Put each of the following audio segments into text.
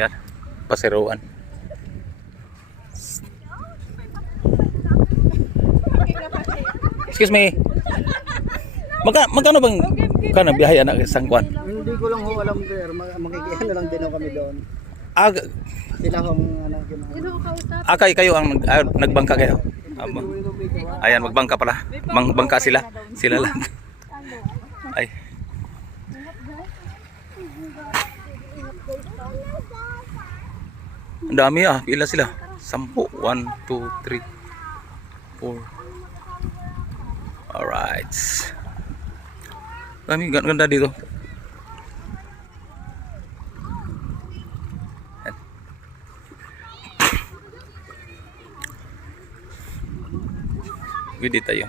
Yan, pasiruan. Excuse me. Magkano bang biyahe anak isang kwan? Hindi ko lang ho alam sir, makikihan na lang din ho kami doon. Sila hong kayo ang nagbangka kayo. Ayan, magbangka pala. Magbangka sila. Sila lang. Ay. Ang dami pila sila. 10. 1, 2, 3, 4. Alright. Dami, ganda dito. Pwede tayo.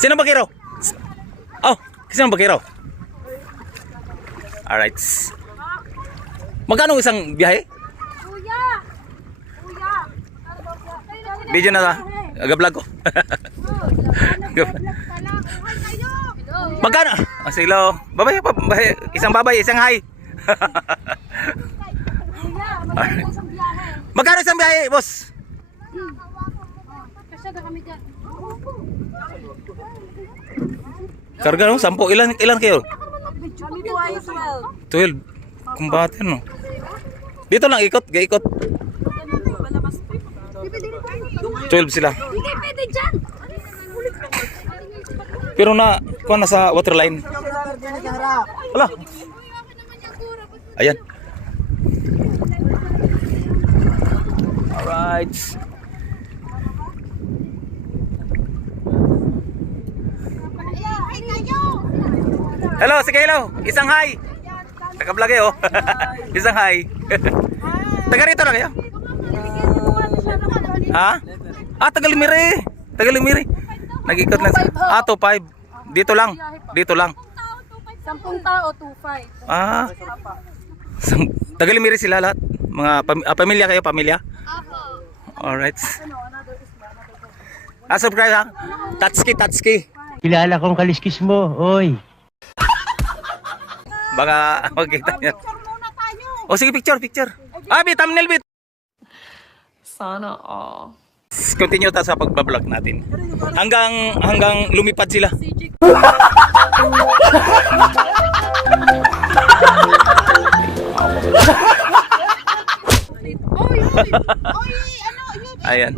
Sino ba kiro? Oh, sino ba kiro? Alright. Magkano isang biyahe? Video na ta. Aga-vlog ko. Magkano? Hello. Babay. Isang babay, isang hi. Magkano isang biyahe, boss? Karga no? 10. Ilan kayo? 12. Kumbate no? Dito lang ikot. 12 sila. Pero kuha na sa waterline. Wala. Ayan. Alright. Hello, sige hello. Isang hi. Naka-vlog kayo. Isang hi. Taga rito na kayo? Ha? Tagalimiri. Nag-ikot lang. 2.5. Dito lang. 10 tao, 2.5. Tagalimiri sila lahat. Mga pamilya kayo, pamilya? Alright. Subscribe ha. Tatsuki. Kilala kong kaliskis mo, oy. Baka makita niya. O sige, picture. Thumbnail bit. Sana all. Continue ta sa pagbablog natin. Hanggang lumipad sila. Ayan.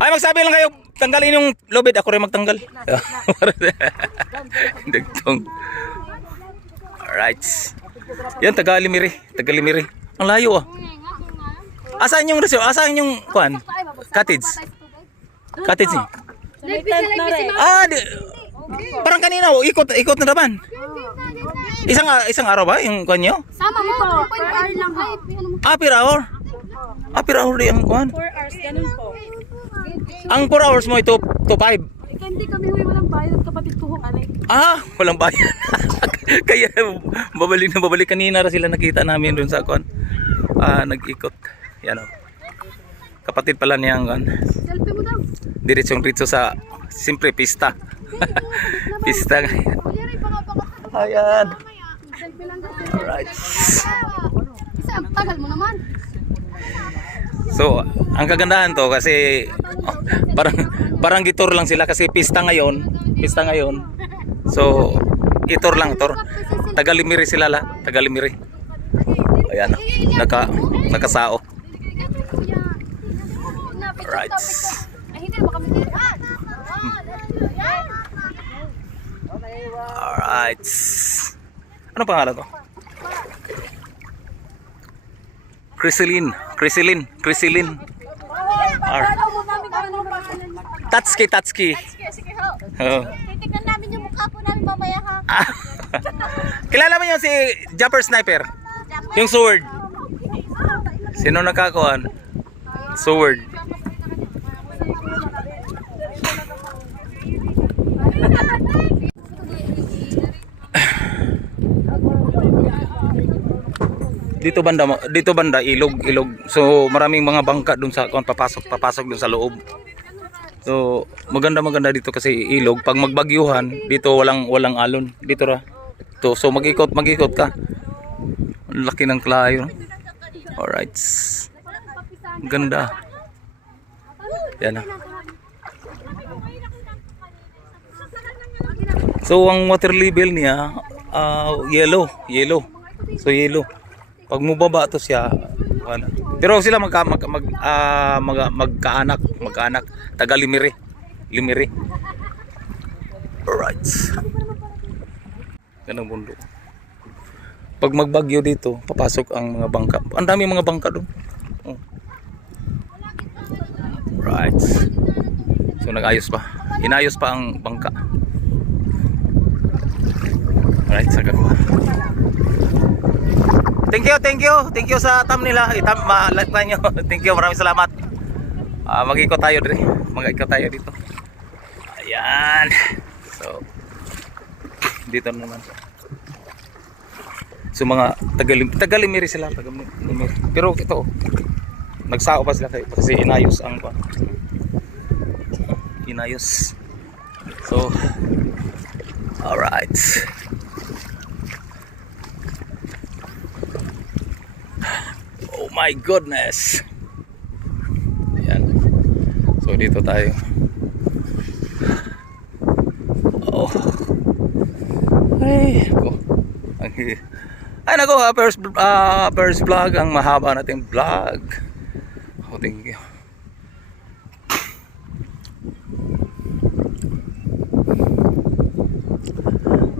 Ay, magsabi lang kayo, tanggalin yung lobid, ako rin magtanggal. Dagtong. Alright. Yan, Tagalimiri. Ang layo Asan yung resort? Asan yung kuan? Cottage niya. Parang kanina, ikot na naman. Isang araw ba yung kuan nyo? Sama mo, 2.5 lang ha. Per hour? Per hour di ang kuan? 4 hours, ganun po. Ang 4 hours mo ito, 2.5. Hindi kami walang bayad, kapatid ko hong anay. Walang bayad. Kaya babalik kanina sila nakita namin doon sa kuan. Nag-ikot. Yan o. Kapatid pala niya ang kuan. Selfie mo daw. Diretso sa simpre pista. Pista ngayon. Ayan. Selfie lang daw. Alright. Kasi ang tagal mo naman. So, ang kagandahan to kasi parang gitor lang sila kasi pista ngayon. So, itor lang. Tagalimiri sila Tagalimiri. Ayan, nakasao. Alright. Alright. Ano pangalan to? Criseline. Tatsuki. Titignan namin yung mukha po namin mamaya ha. Kilala mo yung si Jumper Sniper? Yung sword. Sino nakakuan? Sword. dito banda ilog. So maraming mga bangka doon sa papasok doon sa loob. So maganda dito kasi ilog. Pag magbagyuhan, dito walang alon. Dito ra. So mag-ikot ka. Ang laki ng klayo. Alright. Ganda. Yan na. So ang water level niya yellow. So yellow. Pag mubaba to siya ano. Pero sila magkaanak, taga Limiri. Alright. Ganang bundok. Pag magbagyo dito, papasok ang mga bangka. Ang dami mga bangka doon. Oh. Right. So inayos pa ang bangka. Alright, saka ko. Thank you sa thumbnail ha. Like nyo. Thank you, maraming salamat. Mag-ikot tayo dito. Ayan. So dito naman. So mga taga-Limiri sila, taga-Limiri. Pero ito, nagsao pa sila kasi inayos. So alright. Oh my goodness. Ayan. So dito tayo. Oh. Ay nako, first vlog, ang mahaba nating vlog. Oh, thank you.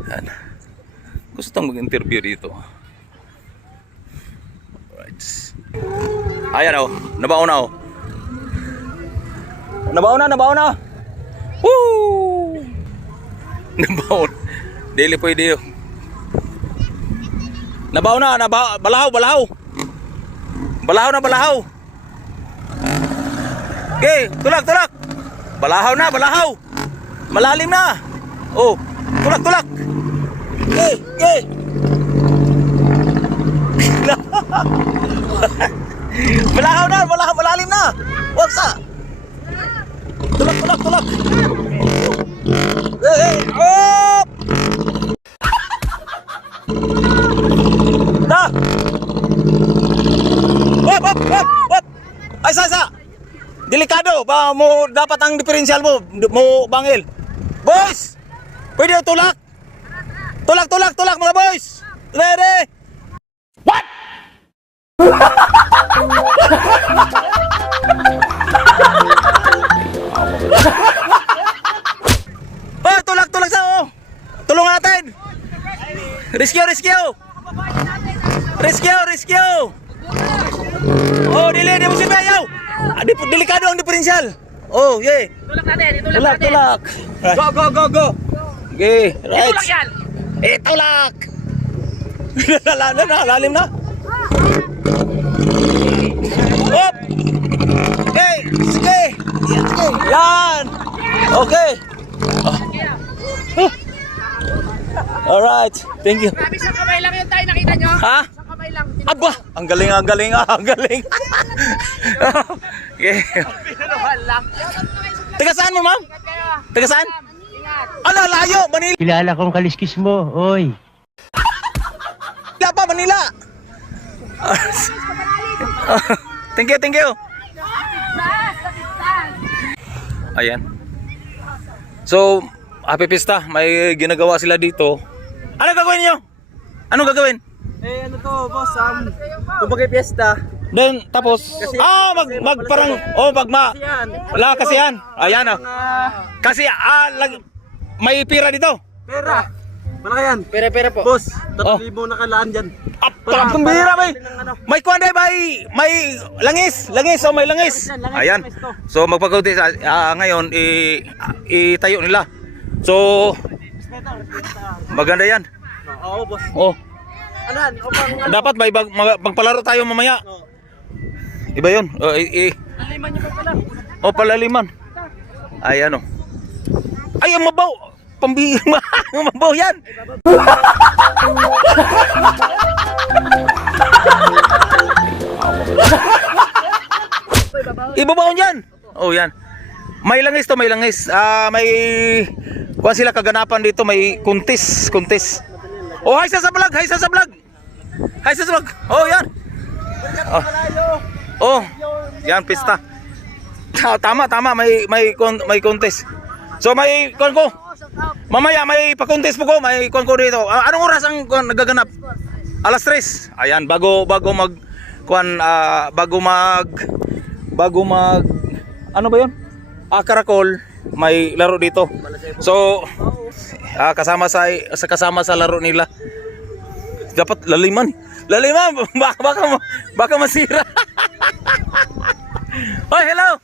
Ayan. Gusto tong mag-interview dito. Alright. Ayan o, nabaon na. Woo! Nabaon. Dili pwede yun. Balahaw. Okay, tulak. Balahaw. Malalim na. Oh, tulak. Okay. Balahaw na, malalim na. Wag sa. Tulak. Oh! Da! Hop! Ay, sa! Delikado! Ba mo dapat ang diferensyal mo bangil. Boys! Pwede tulak! Tulak mga boys! Ready! What? Oh, tulak sa tulungan natin! Rescue! Oh, dili mo si Bayaw. Delikado ang diferensyal. Oh, yeah. Tulak. Go. Okay, right. Tulak yan. Tulak. Lalim na. Hop. Okay, sige. Yan. Okay. Alright, thank you. Grabe, sa kamay lang yun tayo, nakita nyo? Ha? Sa kamay lang. Aba, ang galing. Okay. lang. Taga saan mo, ma'am? Taga saan? Ingat. Ala, layo, Manila. Kilala kong kaliskis mo, oy. Manila. Thank you. Ayan. So, happy pista. May ginagawa sila dito. Ano gagawin niyo? Ano gagawin? Ano to, boss? Kumbaga piyesta. Then tapos magparang wala kasi yan. Ayan oh. Kasi may pira dito. Pera. Malaki yan. Pera po. Boss, 3,000 nakalaan dyan. Apang bira bay. May kuwan may langis oh, may langis. Ayan. So magpagkuti ngayon itayo nila. So maganda yan. Oo, boss. Oh. Anan, Dapat may magpalaro tayo mamaya. Iba 'yon. Palaliman niyo pa pala. Oh, palaliman. Ayan oh. Ay, ang mabaw. Pambira. Mabaw yan. Ibabaon yan. Oh, yan. May langis to, may langis. May kuha sila kaganapan dito, may kuntis. Oh, hay sa vlog, hay sa vlog. Hay sa vlog. Oh, yan. Oh, yan pista. Tama, may contest. So may kon ko. Mamaya may pa-contest po ko, may kon ko dito. Anong oras ang nagaganap? Alas 3. Ayan, bago mag bago mag ano ba 'yon? Karakol, may laro dito. So kasama sa laro nila. Dapat laliman. Baka masira. Hoy, hello.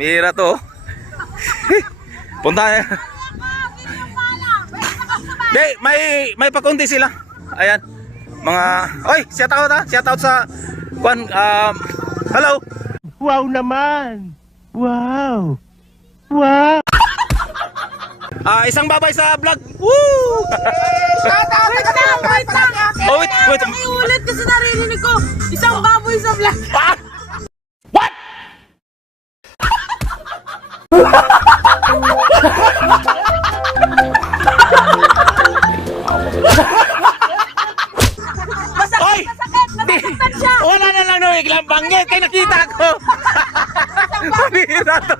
Mira to. Punta. Dey, may pakunti sila. Ayan. Mga oy, shout out sa kwan hello. Wow naman! Wow! Wow! Isang babay sa vlog. Woo! Wait lang. Oh, wait. Ulit kasi narinig ko. Isang baboy sa vlog. What? Oy! Masakit siya. Wala na lang no, biglang banggit kay nakita ko. Bira to.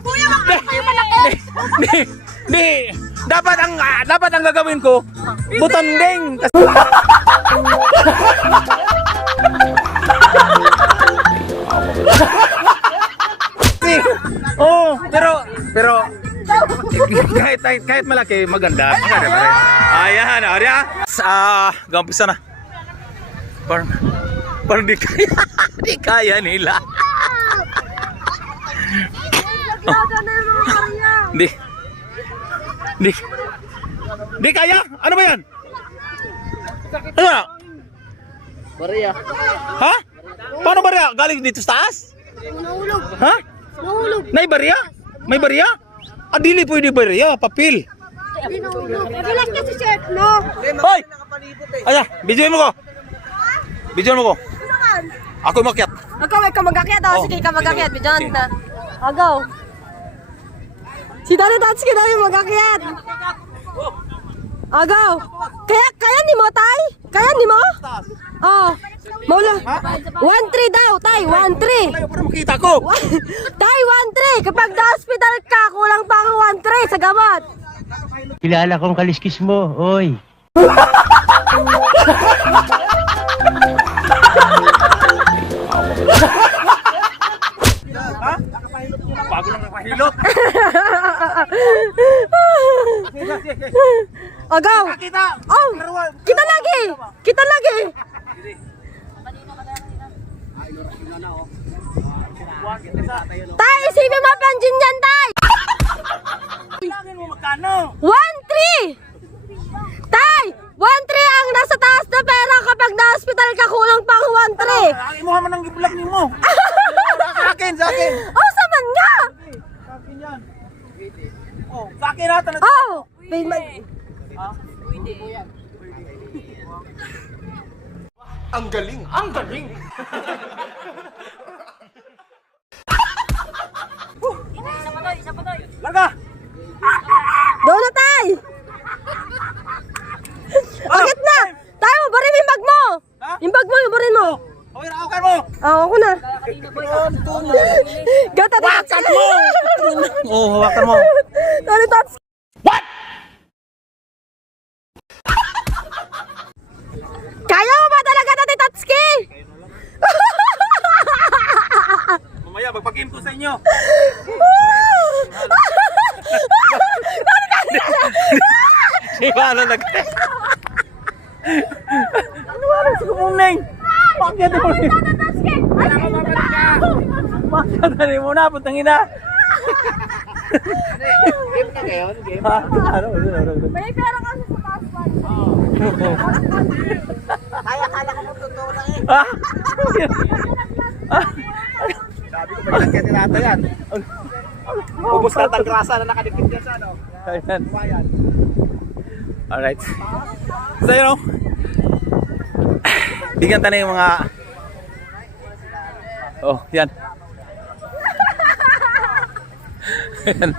Kuya, bakit kayo malaki? Dapat ang gagawin ko butanding. Oh, pero kahit malaki maganda pa rin. Ayan, Arya. Gampisa na. Parang di kaya nila. Di kaya? Ano ba yan? Ano? Maria. Ha? Paano bariya? Galing dito sa taas? Nahulog. Ha? Nahulog. May bariya? May bariya? Dili pwede bariya, papel. Relax kasi shirt, no? Hoy! Aya, videoin mo ko. Videoin mo ko. Ako umakyat. Ikaw magakyat. Oh. Sige, ikaw magakyat. Bidyan na. Agaw. Si Dada Tatsuki daw yung magakyat. Agaw. Kaya ni mo, tay? Kaya ni mo? Oh. Maula. 1-3 daw, tay. 1-3. Ayaw para makita ko. Tay, 1-3. Kapag na-hospital ka, kulang pa ang 1-3 sa gamot. Kilala kong kaliskis mo, oy. Ha? Bago lang nakahilo. Agaw. Kita. Oh, kita lagi. Kita lagi. Tay, isipin mo panjin dyan, tay. Bilangin mo magkano? 1-3. Tay, 1-3 ang nasa taas na pera kapag na-hospital ka, kulang pang 1-3. Ay mo haman ang gibulag nimo. Sa akin. Oh, saman nga. Sa akin yan. Oh, sa akin natin. Oh. Ang galing. Larga. Doon na, tay. Bakit na? Tayo, barin mo yung bag mo. Ha? Yung bag mo, barin mo. Okay, raukan mo. Ako na. Gata, Hawakan mo. Oh, hawakan mo. Dada Tatsuki. What? Kaya mo ba talaga, Dada Tatsuki? Mamaya magpag-game ko sa inyo. Di ba ano nag... Ano ba sa kumuneng? Bakit mo rin? Bakit mo na? Putang ina. Game na ngayon, game. Ano? May pera kasi sa taas pa. Ay, akala ko totoo lang eh. Ha? Sabi ko, pagkakit nata yan. Ubus na ang grasa na nakadikit yan sa ano. Ayan. Bayan. Alright. So, you know, bigyan tayo yung mga... Oh, yan. Yan.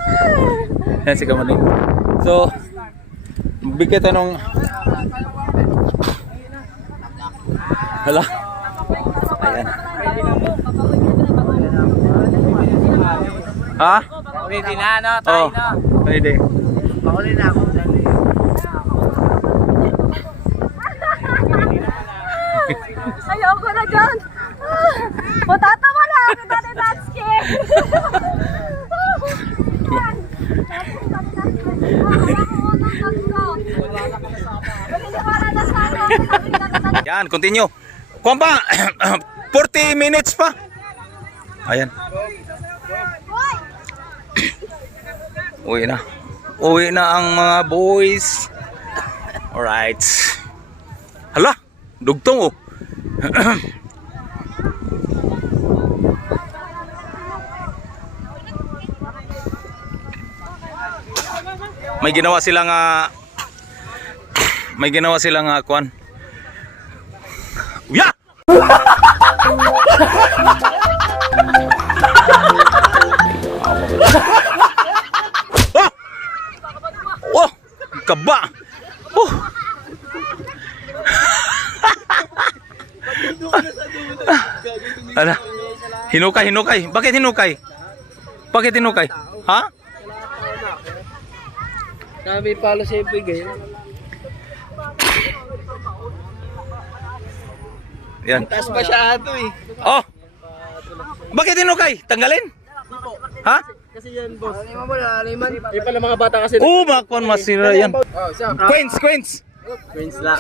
Yan si Kamaning. So, bigyan tayo nung... Hala. Ayan. Ha? Pwede na, no? Tayo Oh, pwede. Pakuli na ako. Ayoko na dyan. Matatawa na ako natin, Natsuki. Yan, continue. Kuwan pa, 40 minutes pa. Ayan. Uwi na. Uwi na ang mga boys. Alright. Hala, dugtong oh. May ginawa silang kuan. Uya! Oh! Oh! Kaba! Oh! Ano? Hinukay. Bakit hinukay? Ha? Kami palo sa ipig eh. Yan. Taas masyado eh. Oh! Bakit hinukay? Tanggalin? Ha? Kasi yan boss. Aliman mo na, aliman. Yung pala mga bata kasi. Oh, makwan masira yan. Oh, siya. Queens. Queens lang.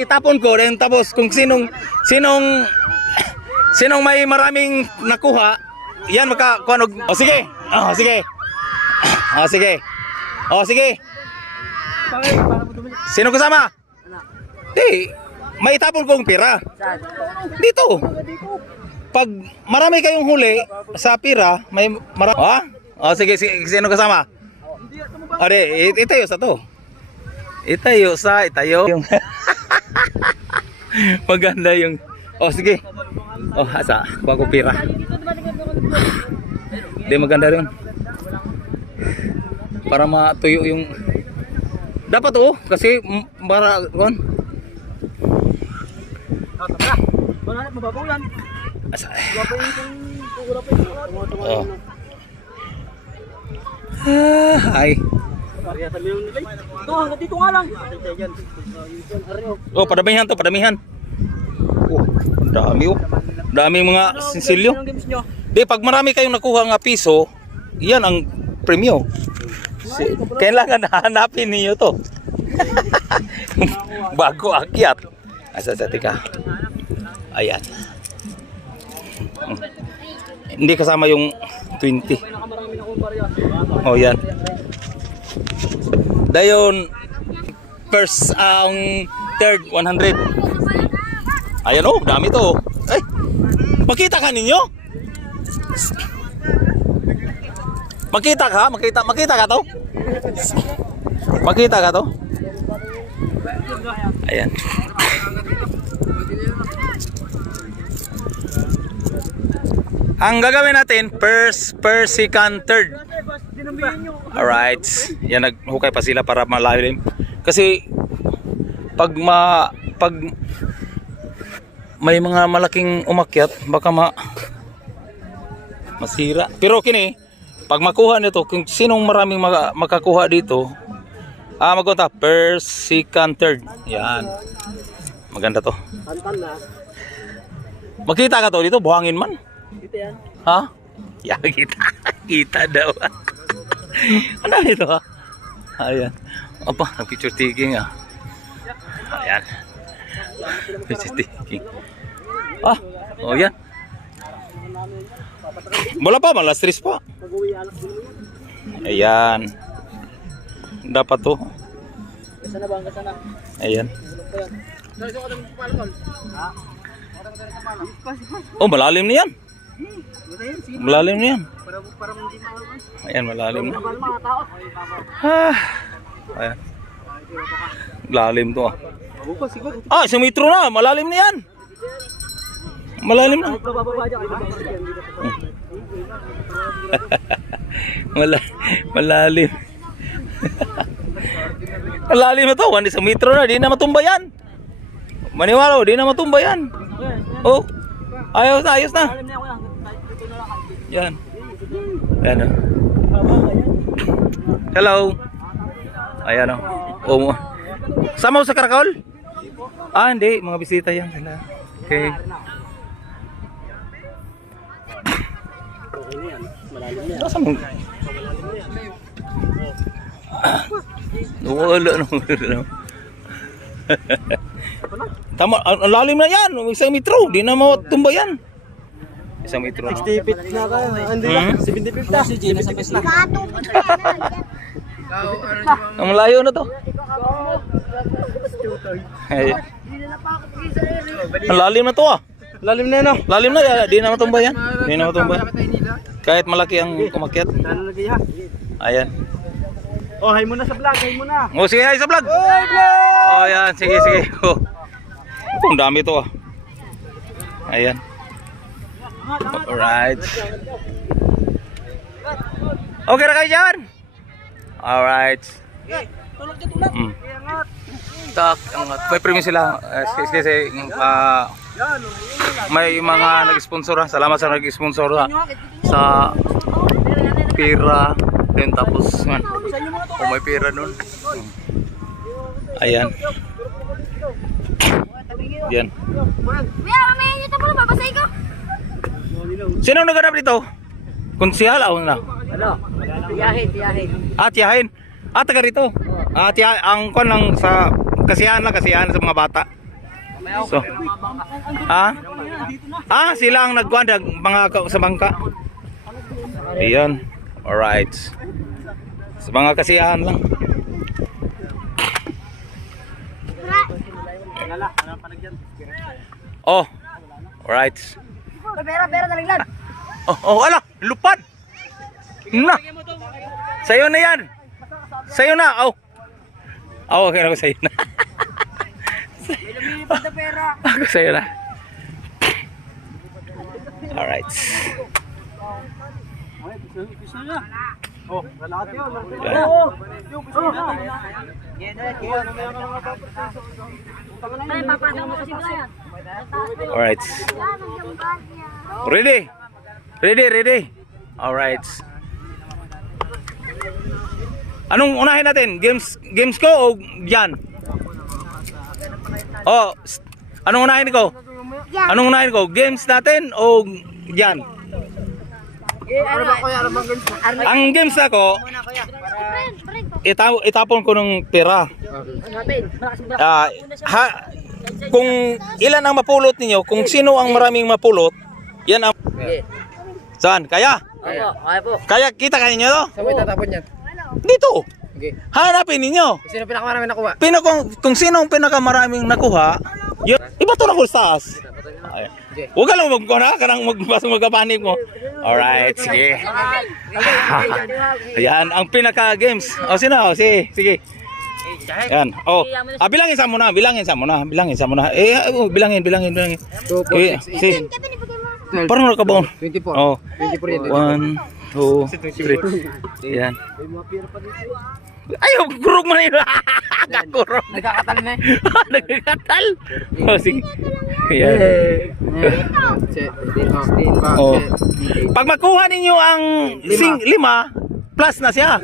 Itapon ko rin tapos kung sinong may maraming nakuha, yan makakuanog. O sige. Sino kasama? Di, may itapon kong pira. Dito. Pag marami kayong huli sa pira, may marami. Ha? O sige, sino kasama? Ade, itayo sa to. Itayo. Yung maganda yung... Oh, sige. Oh, asa. Kuha ko pira. Hindi, maganda rin. Para matuyo yung... Dapat oh, kasi para... Mababaw yan. Asa. Oh. Ay. Dito nga lang. Oh, padamihan. Oh, dami oh. Dami mga sinsilyo. Di, pag marami kayong nakuha nga piso, yan ang premyo. Kailangan hanapin niyo to. Bago akyat. Asa tika. Ayan. Hindi kasama yung 20. Oh, yan. Dayon first ang third 100. Ayan oh, dami to. Ay. Makita ka ninyo? Makita ka to? Makita ka to? Ayan. Ang gagawin natin, first, second, third. Alright. Yan, naghukay pa sila para malalim. Kasi pag may mga malaking umakyat, baka masira. Pero kini, pag makuha nito, kung sinong maraming makakuha dito, magkunta first, second, third. Yan. Maganda to. Makita ka to dito, buhangin man. Dito yan. Ha? Ya, kita daw. Ano ito ha? Ayan. Apa, picture taking ah. Ayan. Picture taking. Ah, oh yan. Wala pa, malas 3 pa. Ayan. Dapat to. Ayan. Oh, malalim na yan. Malalim na yan. Ayan, malalim na. Ayan. Lalim to ah. Ah, isang metro na. Malalim na yan. Malalim na. Malalim. Malalim na to. Isang metro na. Di na matumba yan. Maniwala, di na matumba yan. Oh. Ayos na, ayos na. Yan. Yan oh. Hello. Ayan oh. Oh. Sama mo sa Karakol? Ah, hindi. Mga bisita yan sila. Okay. Nasa mo? Wala na. Tama, ang lalim na yan. Isang metro. Di na matumba yan. Isang metro. 60 feet na kayo. Hindi lang. 70 feet na. Si Gina sa pes na. Ang malayo na to. Ay. Ang lalim na to ah. Lalim na yun oh. Lalim na yan. Di na matumba yan. Di na matumba. Kahit malaki ang kumakyat. Lalagay ha. Ayan. Oh, hay mo na sa vlog. Hay mo na. O sige, hi sa vlog. Oh, yan. Sige, sige. Oh. Ang dami to ah. Ayan. Alright. Okay na kayo dyan? Alright. Tak, may premium sila. Kasi may mga nag-sponsor. Salamat sa nag-sponsor sa pira. Then tapos oh, may pira nun. Ayan. Yan. Kuya, mamaya nyo ito pala, babasay ko. Sino naghanap dito? Konsihal o na? Ano? Tiyahin. Ah, tiyahin. Ah, taga rito. Ah, tiyahin. Ang kwan lang sa kasiyahan sa mga bata. So, sila ang nagkwan mga sa bangka. Ayan. Alright. Sa mga kasiyahan lang. Oh. Alright. Pera, nalaglag. Oh, ala, lupad. Na. Sayo na yan. Sayo na. Oh. Oh, okay na ako sayo na. Ako sayo na. Alright. Oh, lahat yun. Ay, papasok mo kasi wala yan. Alright. Ready? Ready. Alright. Anong unahin natin? Games ko o yan? Oh, anong unahin ko? Anong unahin ko? Games natin o yan? Ang games na ko, itapon ko ng pera. Kung ilan ang mapulot ninyo, kung sino ang maraming mapulot, yan ang... Saan? Kaya? Kaya kita kayo ninyo to? Saan mo itatapon yan? Dito. Okay. Hanapin ninyo. Sino pinakamaraming nakuha? Kung sino ang pinakamaraming nakuha, yun, iba to na ko sa taas. Huwag ka lang kanang magpapanik mo. Alright, sige. Ayan, ang pinaka-games. O, sino? O, sige. Ayan, o. Bilangin sa muna. Bilangin. 2, 4, 6, 8, Parang nakabaon. 24. Oh. 24 yan. 1, 2, 3. Ayan. Ayaw, kurog man yun. Kakurog. Nagkakatal na eh. Nagkakatal. O, sige. Ayan. Oh. Pag makuha ninyo ang 5, plus na siya.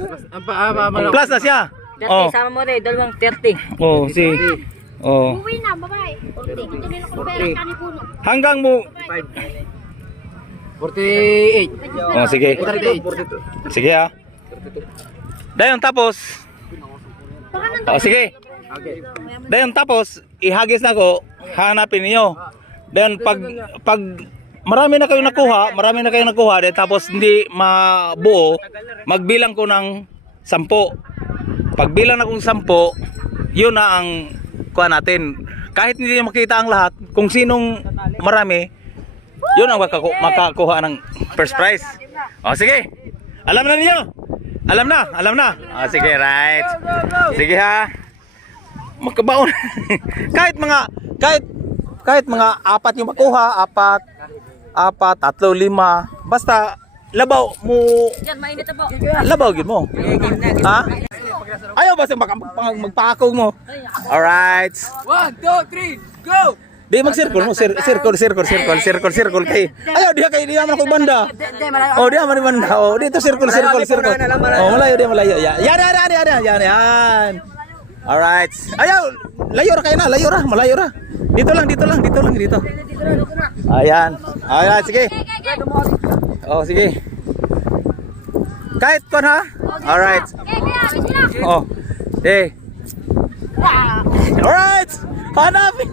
Plus na siya. Oh. Sama mo rin, 30. Oh, sige. Oh. Uwi na, babae. Ito nila ko pera, kani puno. Hanggang mo 48. Oh, sige. 48. Sige ha. Dayon tapos. Oh, sige. Okay. Dayon tapos ihagis na ko, hanapin niyo. Dayon pag marami na kayong nakuha, dayon tapos hindi mabuo, magbilang ko ng 10. Pagbilang na kong 10, yun na ang kuha natin. Kahit hindi makita ang lahat, kung sinong marami, yun ang makakuha ng first prize. O sige, alam na niyo. Alam na. O sige, right. Sige ha. makabaon. kahit mga apat yung makuha, apat, tatlo, lima, basta labaw mo, Yan, mainit na po. labaw gid mo. Ha? Ayaw basta magpakog mo. Alright. 1, 2, 3, go! Di mag-circle mo, circle kay. Ayaw diha kay diha man ko banda. Oh, diha man banda. Oh, dito circle. Oh, malayo. Yan. Alright. Ayaw, layo ra kay na, malayo ra. Dito lang. Ayan. Alright, sige. Oh, sige. Kahit kon ha. Alright. Oh. Eh. Alright. Hanapin.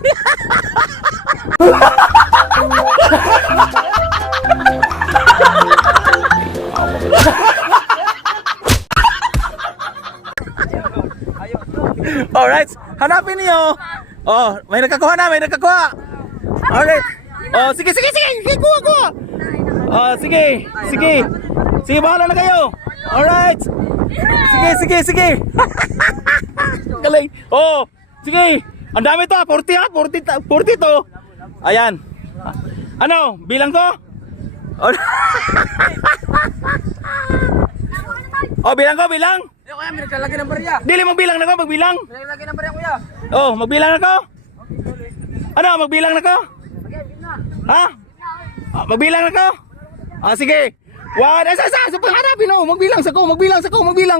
Alright, hanapin niyo. Oh, may nagkakuha. Alright. Oh, sige. Kuha. Oh, sige. Sige, bahala na kayo. Alright. Sige. Galing. Oh, sige. Ang dami to, 40 to. Ayan. Ano, bilang ko? Oh, bilang ko. Kuya, may naglalagay ng barya. Dili magbilang na ko, magbilang. Naglalagay ng barya, kuya. Oh, magbilang na ko. Ano, magbilang na ko? Ha? Magbilang na ko? Ah, sige. Sa panghanapin mo, magbilang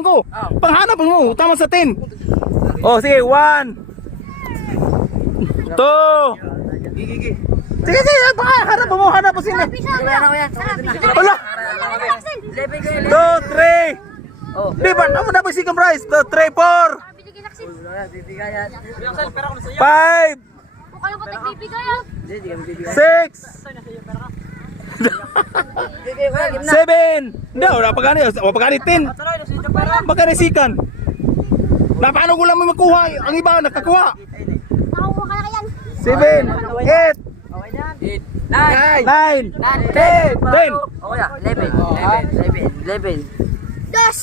ko. Panghanap mo, tama sa 10. Oh, sige, 1 2. Sige, hanap mo sino. Wala. 2, 3. Di ba, naman na si Price. 2, 3, 4. 5. 6. 7. Hindi, wala pa gani 10. Magkano sikan? Na paano ko lang may makuha? Ang iba nakakuha. 7, 8, 9, 10. Oh, yeah. 11.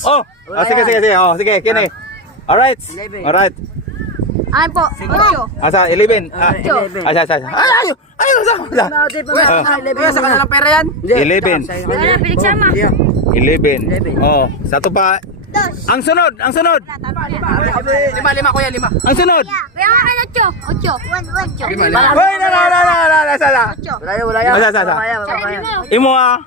Oh, sige. Oh, sige, kini. Alright. Ayan po, 8. Asa 11. Asa. Ayaw. Kuya, sa kanilang pera yan? 11. Wala, pinagsama. 11. Oh, satu pa. Ang sunod. Lima, kuya, 5. Ang sunod. Kaya nga kayo 8. 8. Hoy, na. Sala. Wala yan. Asa. Imo ah.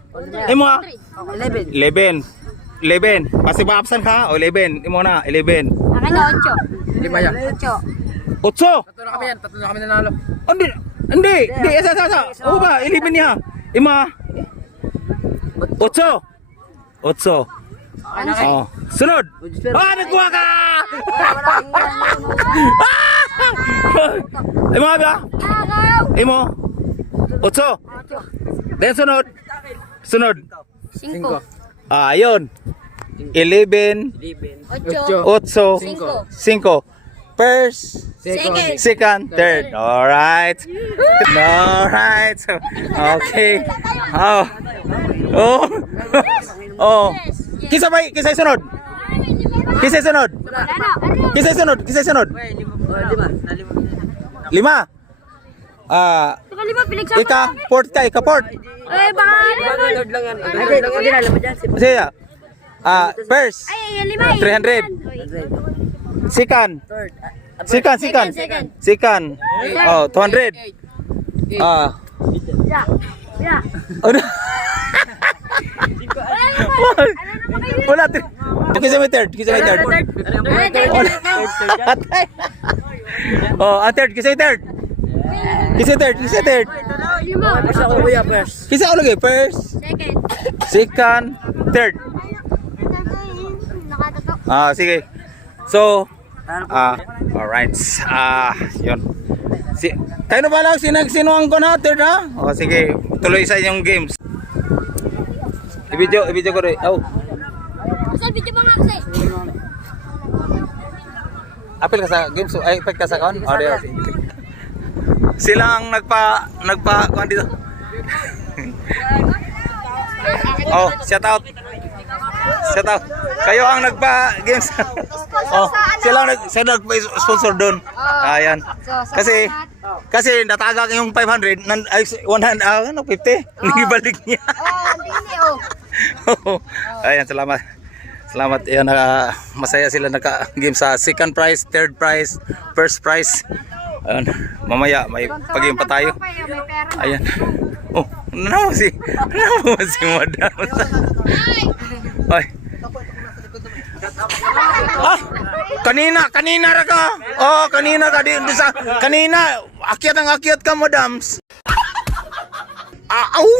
11. Pasti pa absent ka? O 11. Imo na, 11. Akin na 8. 5 yan. 8. 8. Tatlo na kami nanalo. Hindi. Asa. O ba, 11 niya. Imo ah. 8. Oh, sunod. Nagkuha ka! Imo ba? Imo. 8. Then sunod. 5. Ayun. 11, 8. 8, 5. First, second, third. Alright. Okay. Oh. Kisay sunod. Lima. Saka 5, pinagsama. Ika-port. Eh, baka Siya. First, Ay, 5. 300. Second. Oh, 200. Yeah. Wala. Kisa may third. Oh, third. Kisa third. Kisa ulo lagi. First, second, third. Sige. So, alright. Yun. Kayo na ba lang sinuang ko na third ha? O sige, tuloy sa inyong games. I-video ko rin. Oh. Saan video pa nga kasi? Apil ka sa games, ay apil ka sa kaon. Oh, there. Sila ang nagpa kuan dito. Oh, shout out. Shout out. Kayo ang nagpa-games. Oh, sila nag-sponsor doon. Ayan. Kasi natagak yung 500, ay 100, 50. Nagibalik niya. Ayan, salamat. Salamat. Ayan, masaya sila naka-game sa second prize, third prize, first prize. Ayan, mamaya may pag-game pa tayo. Ayan. Oh, naman si madam. Ay. Kanina ra ka. Oh, kanina ka di sa kanina akyat ka, madams.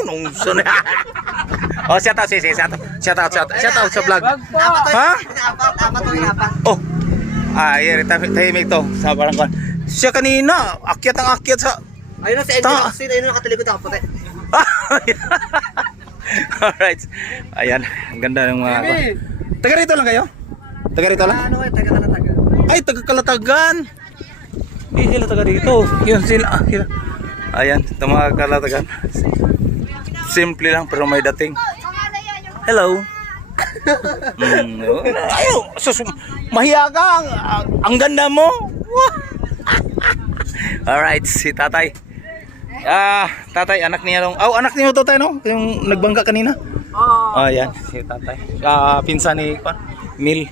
Nung sunod. Oh, shout out sa vlog. Ha? Oh. Ay, tahimik to sa barangay. Siya kanina, akyat sa. Ayun na si Edwin, ayun na nakatalikod ako puti. Alright. Ayan, ang ganda ng mga. Taga rito lang kayo? Taga rito lang? Ano kayo, taga-Kalatagan. Ay, taga Kalatagan. Hindi sila taga rito. Yun sila. Ayan, itong mga Kalatagan. Simple lang pero may dating. Hello. Ayo, mahiya ka. Ang ganda mo. Alright, si tatay. Tatay, anak niya nung. Anak niyo to tayo, no? Yung nagbangga kanina. Ayan, si tatay. Pinsan ni Nil.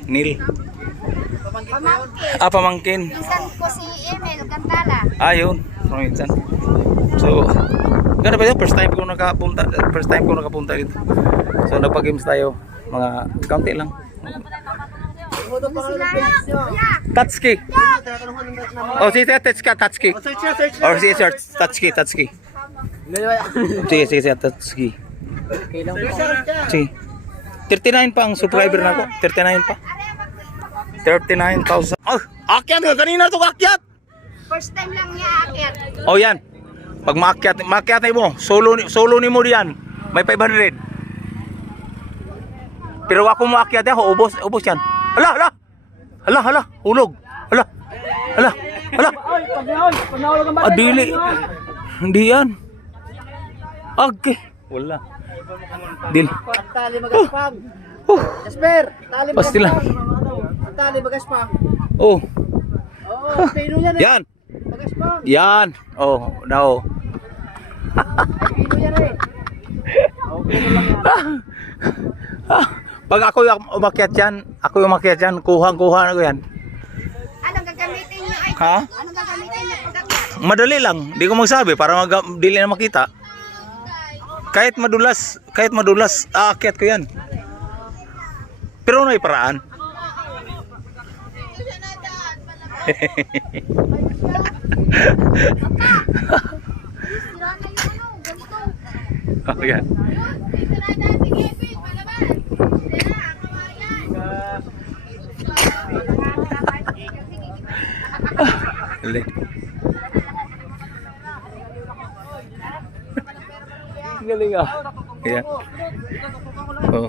Pamangkin. Minsan ko si Emil Cantala. Ayun, pamangkin. So, ganda ba yun? First time ko nakapunta dito. So, nagpa-games tayo. Mga kaunti lang. Tatsuki. Oh, si Tatsuki. Or si Tatsuki. Sige, Tatsuki. Sige. 39 pa ang subscriber na ako. 39 pa. 39,000. Oh, akyat ka. Kanina ito akyat. First time lang niya akit. Oh, yan. Pag maakyat mo, solo ni mo diyan. May 500. Pero ako maakyat ako, ubos yan. Hala, hulog. Hala. Adili. Hindi yan. Okay. Wala. Dil. Tali magaspang. Jasper, tali magaspang. Pasti lang. Tali magaspang. Oh. Oo, pino yan eh. Yan. Magaspang. Yan. Oh, daw. Pino yan eh. Pag ako yung umakyat yan, kuha ko yan. Anong gagamitin niyo ay? Ha? Anong gagamitin niyo pag Madali lang, di ko magsabi para dili na makita. Kahit madulas, aakyat ko yan. Pero may paraan. Oh, yan. Galing. Galing ah. Ayan. Oh.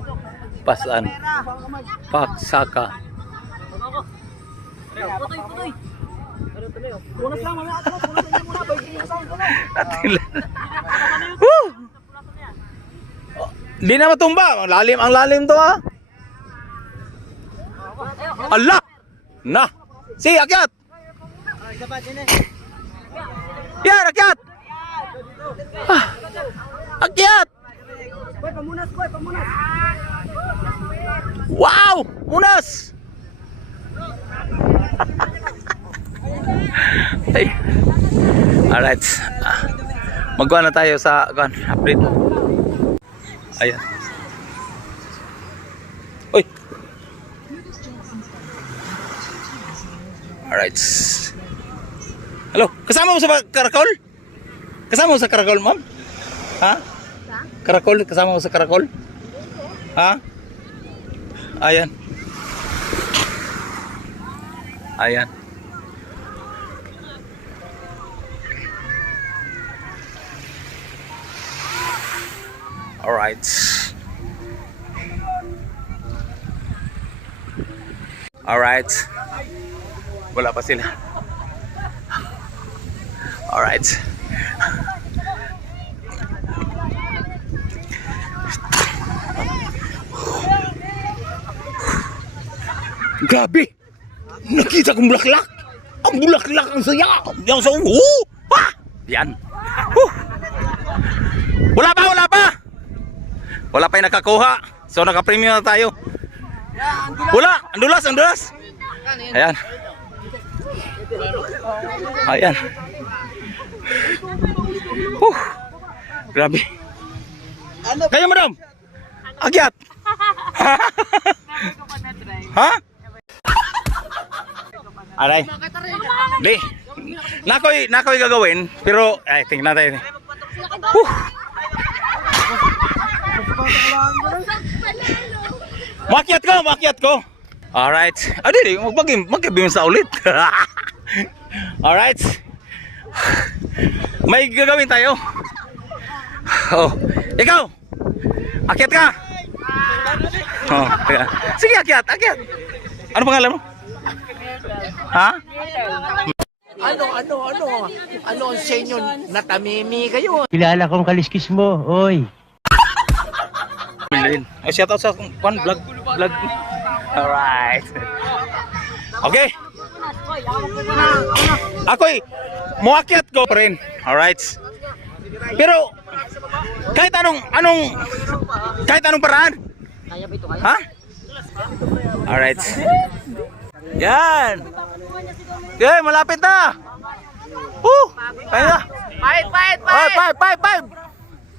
Pasan. Paksaka. Di na matumba. Ang lalim to ah. Allah. Na. Si akyat. Yan, akyat. Akyat. Wow, munas. Hey. Alright. Magkuha na tayo sa update. Ayan. Uy. Alright. Hello, kasama mo sa karakol? Kasama mo sa karakol, ma'am? Ha? Karakol, kasama mo sa karakol? Ha? Ayan. Ayan. Alright. Alright. Wala pa sila. Alright. Grabe! Nakita kong bulaklak! Ang bulaklak ang saya! Yang sa pa! Yan! Wala pa! Wala pa! Wala pa yung nakakuha. So naka-premium na tayo. Wala! Ang dulas! Ang dulas! Ayan. Ayan. Grabe. Kayo madam! Agyat! Ha? Aray. Di. Nakoy gagawin, pero ay tingnan natin. Makiat ko. Alright. Di, magbagim sa ulit. Alright. May gagawin tayo. Oh, ikaw. Akyat ka. Oh, teka. Sige, akyat. Ano pangalan mo? Ha? Ano ang senyo? Natamimi kayo. Kilala kong kaliskis mo, oy. Ay, shout out sa vlog. Alright. Okay. Ako'y muakyat ko pa rin. Alright. Pero kahit anong paraan. Ha? Alright. Yan. Okay, malapit na. Pahinga. Fight! Five.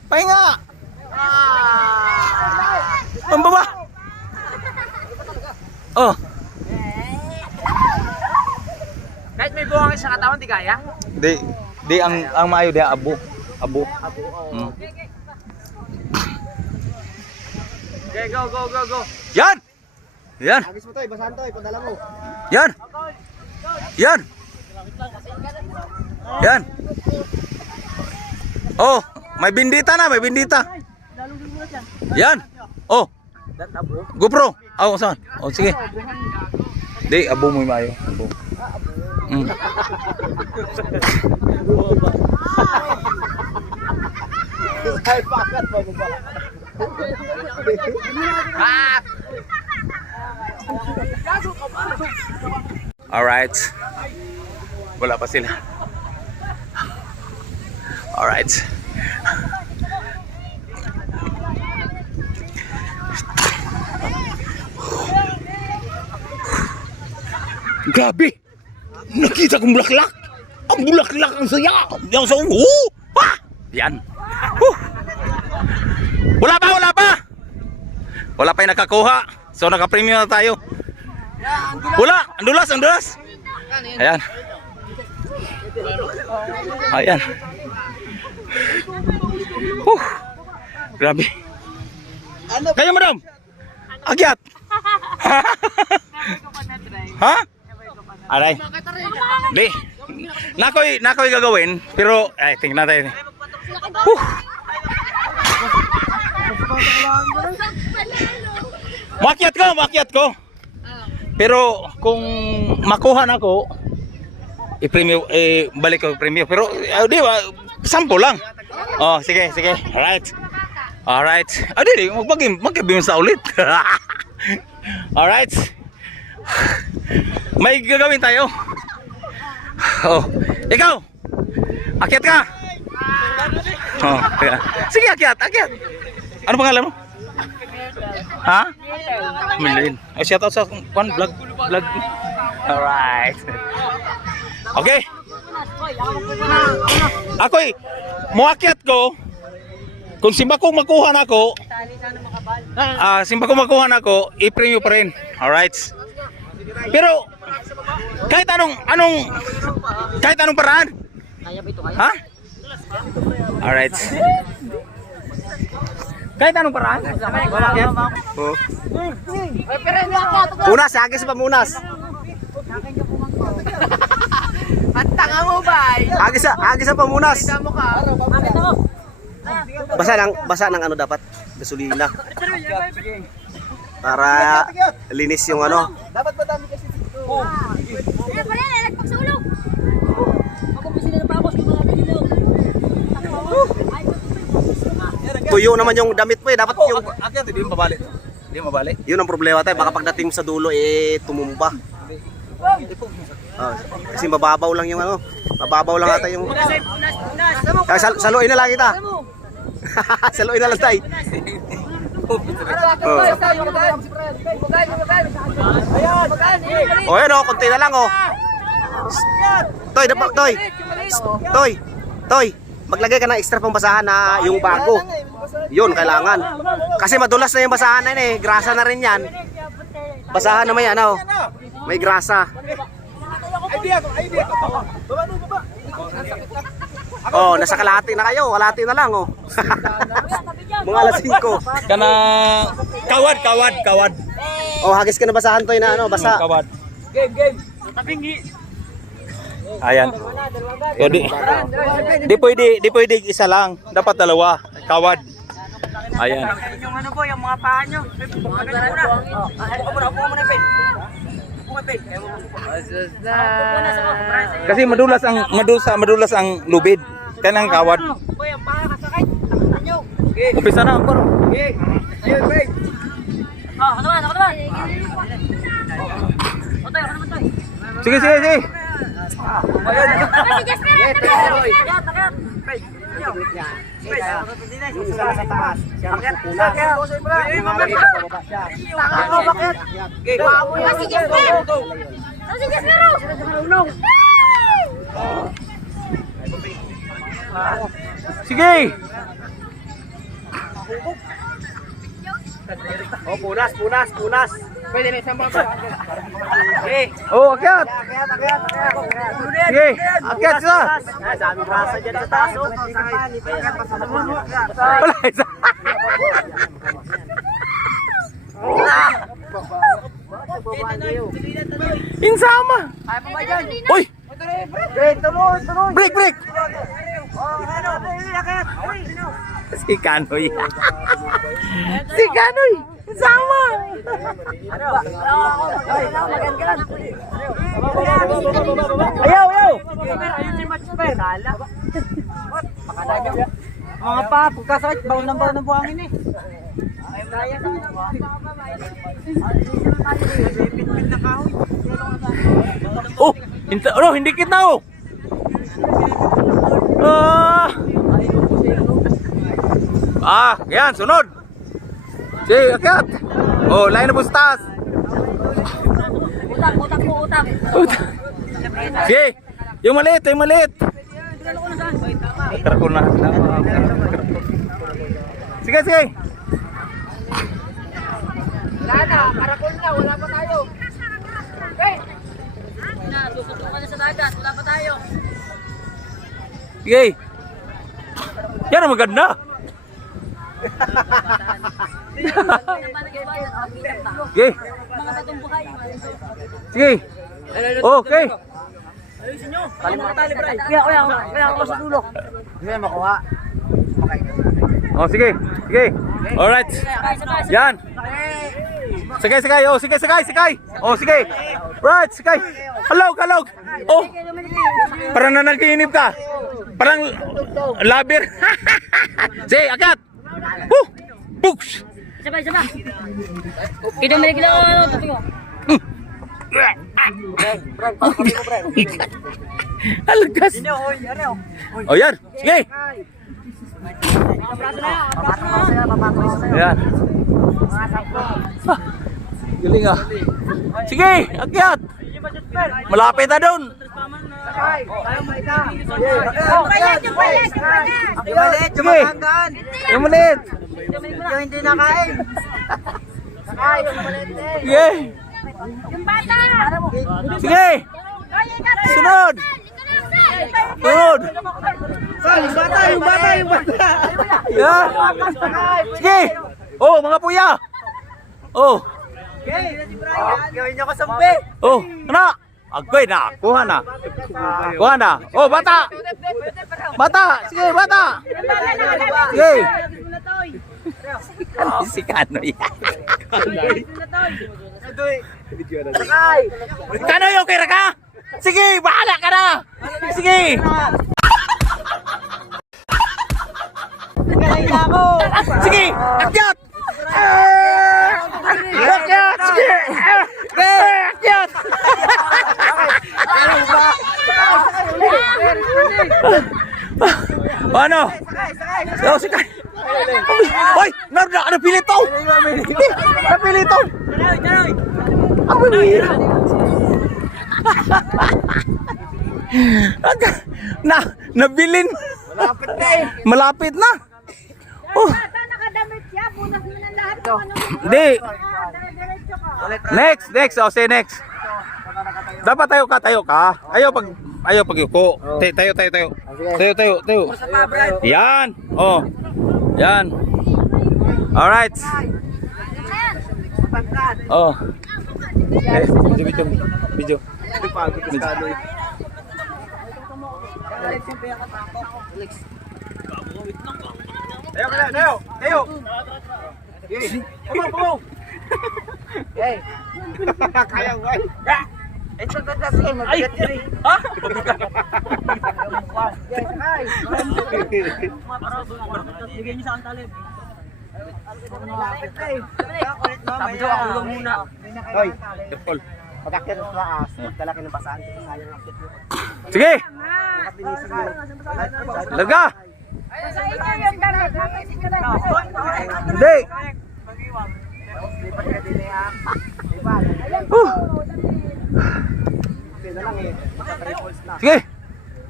Pahinga. Ang baba. Oh. Kahit may buwang sa katawan, di kaya? Di ang maayo di abo. Mm. Okay, go. Yan. Agis mo to, basahan to, padala mo. Yan. Oh, may bindita na. Yan. Oh. GoPro. Oh, saan? Oh, sige. Di, abo mo yung maayo. Abo. Mm. Ay, pakat mo ba? Alright. Wala pa sila. Alright. Grabe! Nakita kong bulaklak! Ang bulaklak ang saya! Yang sa pa! Yan! Wala pa! Wala pa yung nakakuha. So naka-premium na tayo. Wala! Ang dulas! Ayan. Grabe. Kayo madam! Agyat! Ha? Aray. Di. Nakoy gagawin, pero ay tingnan natin. Makiat ko. Pero kung makuha na ko, i-premium, balik ko premium. Pero di ba, sample lang. Oh, sige. Alright. Di, magbagim sa ulit. Alright. May gagawin tayo. Oh, ikaw. Akyat ka. Oh, teka. Sige, akyat. Ano pangalan mo? Ha? Milin. Ay, shout out sa vlog. Alright. Okay. Ako'y muakyat ko. Kung simba kong makuha na ko, i-premium pa rin. Alright. Pero kahit anong paraan. Ha? Alright. Kahit anong paraan. Oh. Munas, agis pa munas. At tanga mo ba? Agis pa munas. Mo ka. Basa ng ano dapat? Gasolina. Para linis yung ano. Dapat madami kasi dito. Ano pala, nalagpak sa ulo. Ako po sila na pa ako sa mga kanilaw. Tuyo naman yung damit mo eh. Dapat yung Akyat, hindi mo babalik. Hindi mabalik. Yun ang problema tayo, baka pagdating mo sa dulo tumumba. Kasi mababaw lang yung ano, mababaw lang ata yung... Kaya saluin na lang kita. Saluin na lang tayo. Oh, yan oh, konti na lang oh. Toy, Toy, maglagay ka ng extra pang basahan na yung bago. Yun, kailangan. Kasi madulas na yung basahan na yun eh. Grasa na rin yan. Basahan naman yan oh. May grasa. Oh, nasa kalahati na kayo. Kalahati na lang oh. Mga alas 5. Kana kawad. Oh, hagis ka na basahan Toy na ano, basa. Kawad. Game. Tabingi. Ayan. Di pwede isa lang. Dapat dalawa. Kawad. Ayan. Yung ano po, yung mga paa nyo. Upo muna, Pay. Kasi madulas ang lubid. Kanang kawad. Boy, ang paa kasakay. Ano? Umpisa na ako. Ayun, Pay. Ako naman. Otoy. Sige. Kasi Jasper, Sa taas. Kasi Jasper. Sige. Oh, punas. Pwede na isang mga. Oh, akyat. Sige, akyat siya. Dami grasa dyan sa taas. Wala isa. Insama. Uy. Break. Si Kanoy. Sama. Ayaw. Mga pa, pagkasakit, baon ng buhangin eh. Oh, hindi kita oh. Yan, sunod. Sige, akyat. Oh, lain na bustas. Utang. Sige, yung maliit. Ko na. Sige. Wala na, karakol na, wala pa tayo. Susutukan na sa dagat, wala pa tayo. Sige. Yan ang maganda. Sige. Mga batong buhay. Sige. Okay. Kaya ako sa dulo. Hindi makuha. Oh, sige. Alright. Yan. Sige. Oh, sige. Oh, sige. Right, sige. Halog. Oh. Parang nanaginip ka. Parang labir. Sige, akyat. Books. Sabay. Kita mo nagila tutungo. Alagas. Oh, yan. Sige. Yan. Galing ah. Sige, akyat. Malapit na doon. Sige. Yung maliit. Yung hindi nakain. Sige. Yung bata. Sige. Sunod. Yung bata. Yan. Sige. Oh, mga puya. Oh. Gawin niyo ko sampi. Oh, anak. Agoy na. Kuha na. Oh, bata. Sige, bata. Sige. Si Kanoy. Kanoy, okay ra ka? Sige, bahala ka na. Sige. Sige, akyat. Ano? Oh, sige. Hoy, napili to. Napili to. Ang bihira. Nabilin. Malapit na. Oh. Nakadamit siya, butas mo ng lahat ng ano. Hindi. Diretso ka. Next. O, say next. Dapat tayo ka. Ayaw pag yuko. Tayo. Tayo. Yan. Oh. Yan. Alright. Oh. Video. Tayo. Kaya nga. Ito kasi mabigat yan eh. Bigyan niyo sa akin talib. Sabi ko ako lang muna. Hoy, pagkakit sa taas, talaki ng basahan ko sayang akit mo. Sige. Larga. Sa inyo yung damit. Hindi. Sige.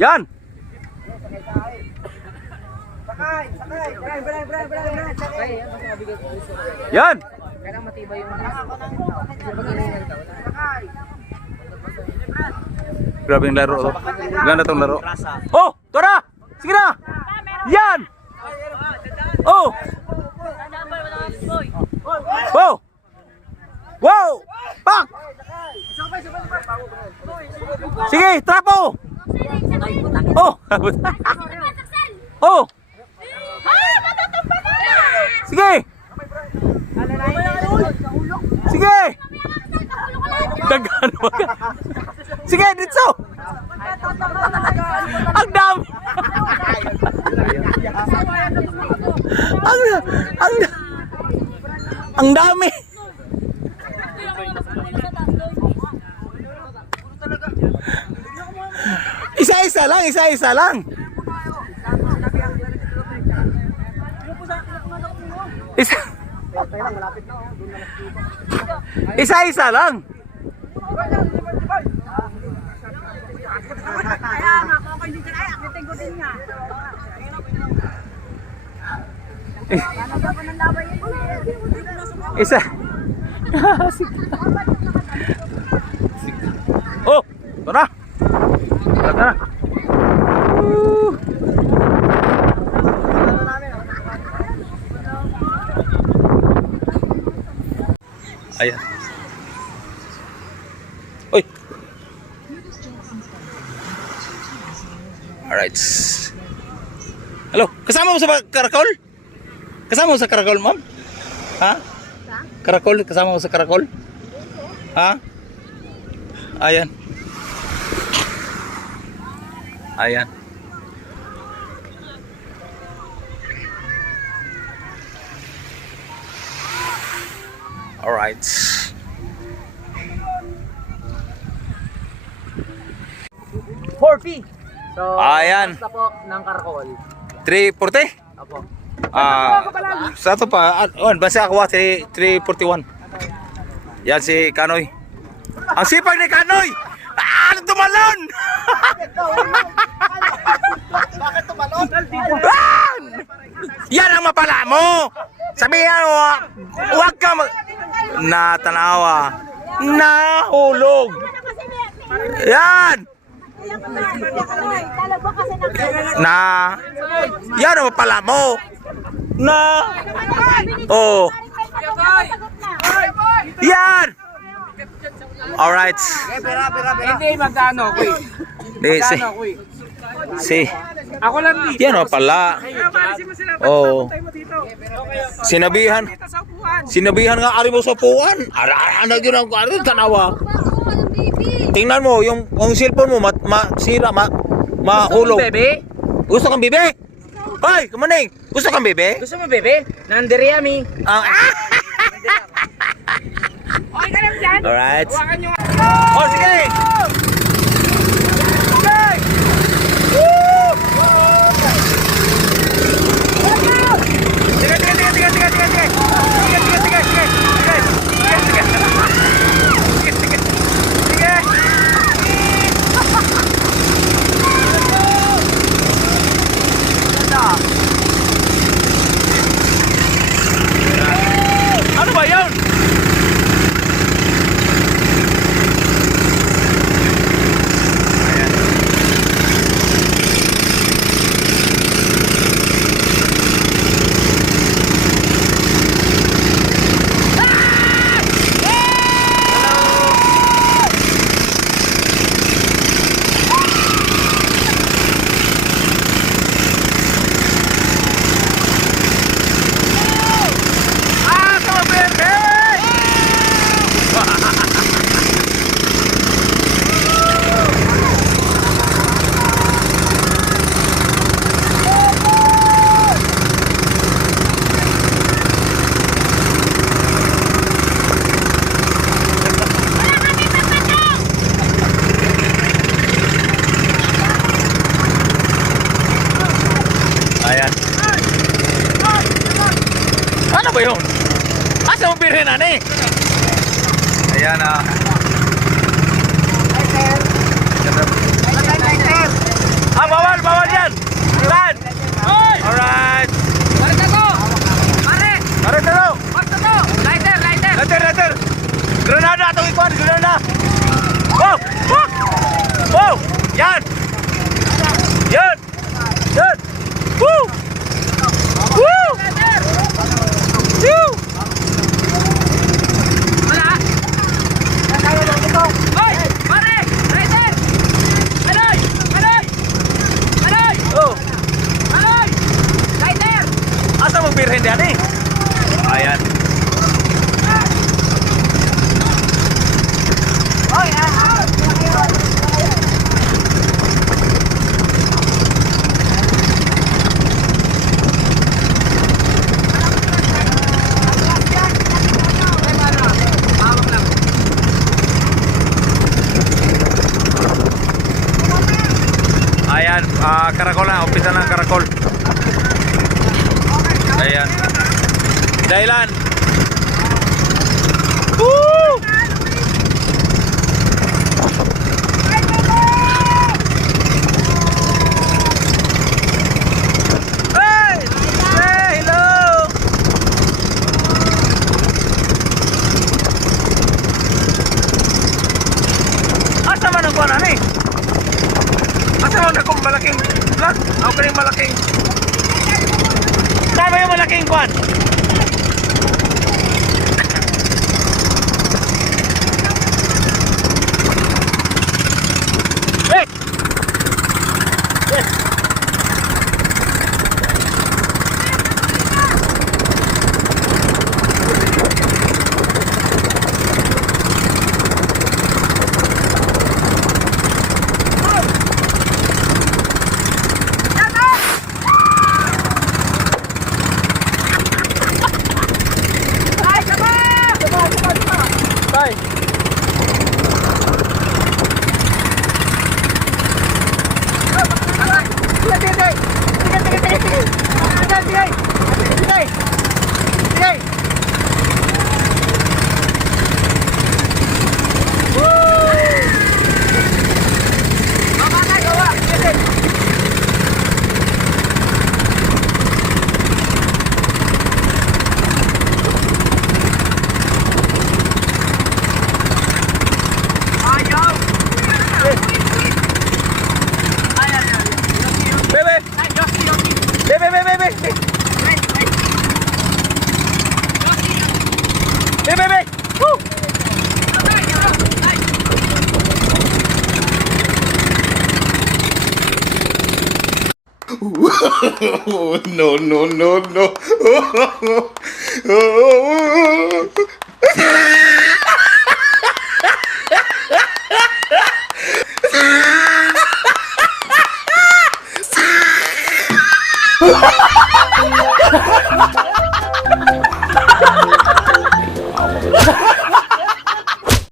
Yan. Yan. Grabe yung laro. Oh. Ganda tong laro. Oh, tara. Sige na. Yan. Oh. Wow. Wow. Pak. Sige, trapo. Oh. Oh. Sige. Sige. Dagan mo. Sige, dito. Ang dami. Ang dami. Isa-isa lang. Isa-isa lang. Isa. Oh, tara. Tara. Ayan. Oy. Alright. Hello, kasama mo sa karakol? Kasama mo sa karakol, ma'am? Ha? Karakol, kasama mo sa karakol? Ha? Ayan. Ayan. Alright. So, Ayan. basta po ng karakol. 340? Apo. Sa ito pa, basta ako 341. Yan si Kanoy. Ang sipag ni Kanoy! Tumalon! Bakit tumalon? Yan ang mapala mo! Sabihan mo, huwag ka natanawa. Nahulog! Yan! Yan ang mapala mo! Oh! Yan! Alright. Hindi, magkano ko Si. Ako lang dito. Yan o pala. Oh. Sinabihan nga ari mo sa puan. Ara yun ang ari tanawa. Tingnan mo yung cellphone mo masira mahulog. Bebe? Gusto kang bebe? Hoy, kumaning. Gusto kang bebe? Gusto mo bebe? Nandiriami. Okay ka lang dyan? Alright. Hawakan nyo. Oh, sige. Sige. Woo! Ayan. Ano ba yun? Asa mo birhen na ni? Ayan ah. Ah, bawal yan. Saan? Alright. Pare to. Lighter. Granada atong ikuan, granada. Wow! Wow! Yan! Woo! Woo! Woo! Oh! Asa mo birhen diyan eh? Ayan. Ayan, karakol na, umpisa ng karakol. Ayan. Dahilan. Woo! Hey! Hey, hello! Asa man ang kuwanan eh? Asa mo na kung malaking vlog? Ako ka rin malaking. Tama yung malaking kwan. Hey! Yes! No, no, no, no. Ha ha ha!